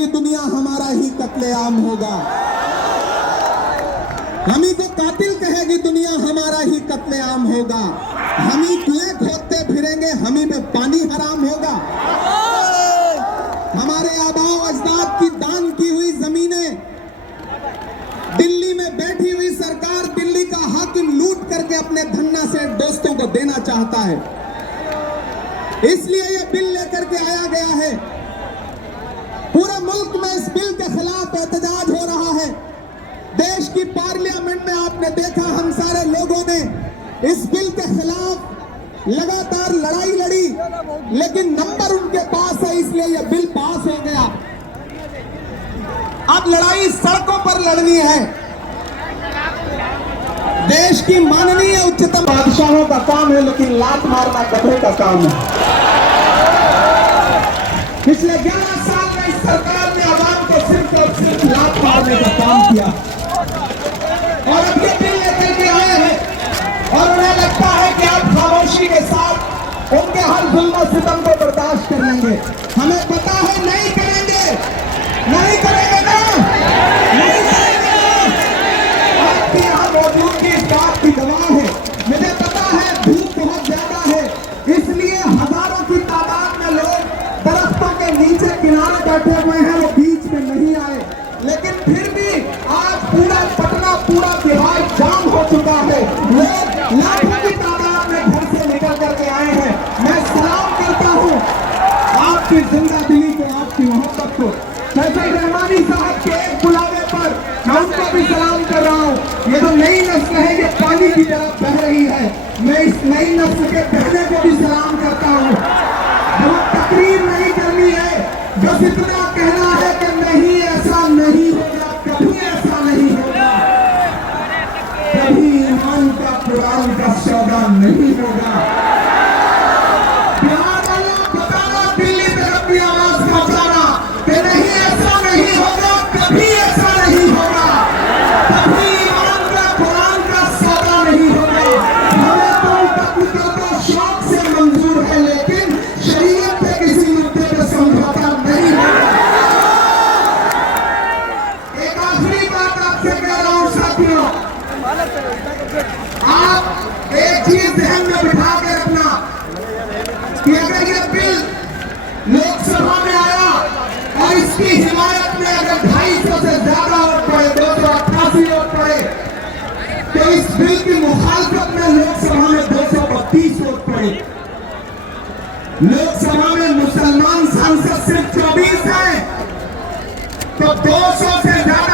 कहेगी दुनिया हमारा ही कत्लेआम होगा। हम ही को कातिल कहेगी दुनिया हमारा ही कत्लेआम होगा। हम ही कुएं खोदते फिरेंगे, हम ही पे पानी हराम होगा। हमारे आबाओ अजदाद की दान की हुई जमीनें दिल्ली में बैठी हुई सरकार, दिल्ली का हाकिम लूट करके अपने धन्ना से दोस्तों को देना चाहता है। इसलिए यह बिल लेकर के आया गया है। पूरे मुल्क में इस बिल के खिलाफ एहतजाज हो रहा है। देश की पार्लियामेंट में आपने देखा हम सारे लोगों ने इस बिल के खिलाफ लगातार लड़ाई लड़ी, लेकिन नंबर उनके पास है, इसलिए यह बिल पास हो गया। अब लड़ाई सड़कों पर लड़नी है। देश की माननीय उच्चतम बादशाहों का काम है, लेकिन लात मारना गधे का काम है। पिछले 11 साल में इस सरकार ने आवाम को सिर्फ और सिर्फ लात मारने का काम किया, और अब ये बिल लेकर के आए हैं और उन्हें लगता है कि आप खामोशी के साथ उनके हर जुल्म सितम को बर्दाश्त कर लेंगे। हमें पता है नहीं करेंगे, नहीं करेंगे ना, नहीं करेंगे ना। आपकी यहाँ मौजूदगी इस बात की गवाह है। मुझे पता है धूप बहुत ज्यादा है, इसलिए हजारों की तादाद में लोग दरख्तों के नीचे किनारे बैठे हुए हैं, वो बीच में नहीं आए। लेकिन फिर भी आज पूरा पटना, पूरा बिहार जाम हो चुका है। लोग लाखों की तादाद में घर से निकल करके आए हैं। मैं सलाम करता हूँ आपकी जिंदा दिली को, आपकी मोहब्बत को। फैसल रहमानी साहब के एक बुलावे पर मैं उनको भी सलाम कर रहा हूँ। ये जो नई नस्ल है ये पानी की तरफ बह रही है, मैं इस नई नस्ल के बहने को भी सलाम करता हूँ। बहुत तकरीर नहीं करनी है, बस इतना कहना है कि नहीं ऐसा नहीं होगा, कभी ऐसा नहीं होगा, कभी ईमान का कुरान का सौदा नहीं होगा। बिहार वालों बताना, दिल्ली तक अपनी आवाज पहुंचाना कि नहीं ऐसा नहीं होगा, कभी ऐसा नहीं होगा, कभी ईमान का कुरान का सौदा नहीं होगा। हमें तो तकनीकों को शौक से मंजूर है, लेकिन शरीयत पे किसी मुद्दे पे समझौता नहीं होगा। एक आखिरी बात आपसे कह रहा हूं साथियों, आप एक चीज ध्यान में बिठा के रखना कि अगर ये बिल लोकसभा में आया और इसकी हिमायत में अगर 250 से ज्यादा वोट पड़े, 288 वोट पड़े, तो इस बिल की मुखालफत में लोकसभा में 232 वोट पड़े। लोकसभा में मुसलमान सांसद सिर्फ 24 हैं, तो 200 से ज्यादा